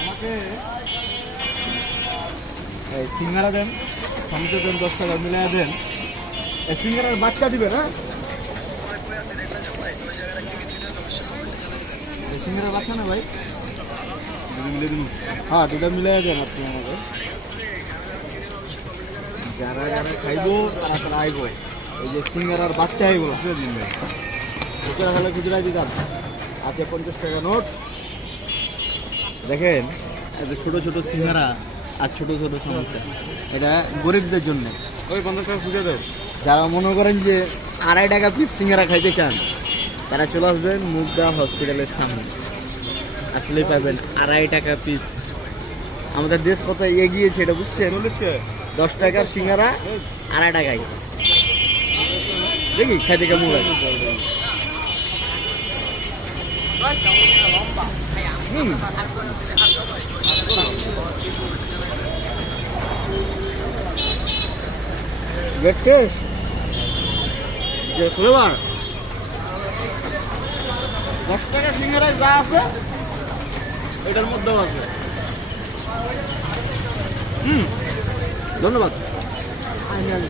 আমাকে এই সিঙ্গারা দেন, সমুদ্র দেন, 10 টাকা মিলাই দেন। এই সিঙ্গারার বাচ্চা দিবেন, হ্যাঁ? এই সিঙ্গারার বাচ্চা না ভাই, মিলে দিন। হ্যাঁ, দুটা মিলাই দেন আপনি আমাকে। যারা যারা খাইবো তারা তারা আইব। এই যে সিঙ্গারার বাচ্চা এগুলো দিন ভাই, খুচরা হলে খুচরাই দিতাম। আচ্ছা, 50 টাকা নোট। দেখেন, এত ছোট ছোট সিঙ্গারা আর ছোট ছোট সমস্যা, এটা গরিবদের জন্য। ওই 50 টাকা খুঁজে দেয়। যারা মনে করেন যে 2.5 টাকা পিস সিঙ্গারা খাইতে চান, তারা চলে আসবেন মুগদা হসপিটালের সামনে, আসলেই পাবেন 2.5 টাকা পিস। আমাদের দেশ কত এগিয়েছে এটা বুঝছেন? 10 টাকার সিঙ্গারা 2.5 টাকায়। দেখি খাইতে কেমন লাগে। যে ফ্লেভার 10 টাকা সিঙ্গারায় যা আছে এটার মধ্যেও আছে। ধন্যবাদ।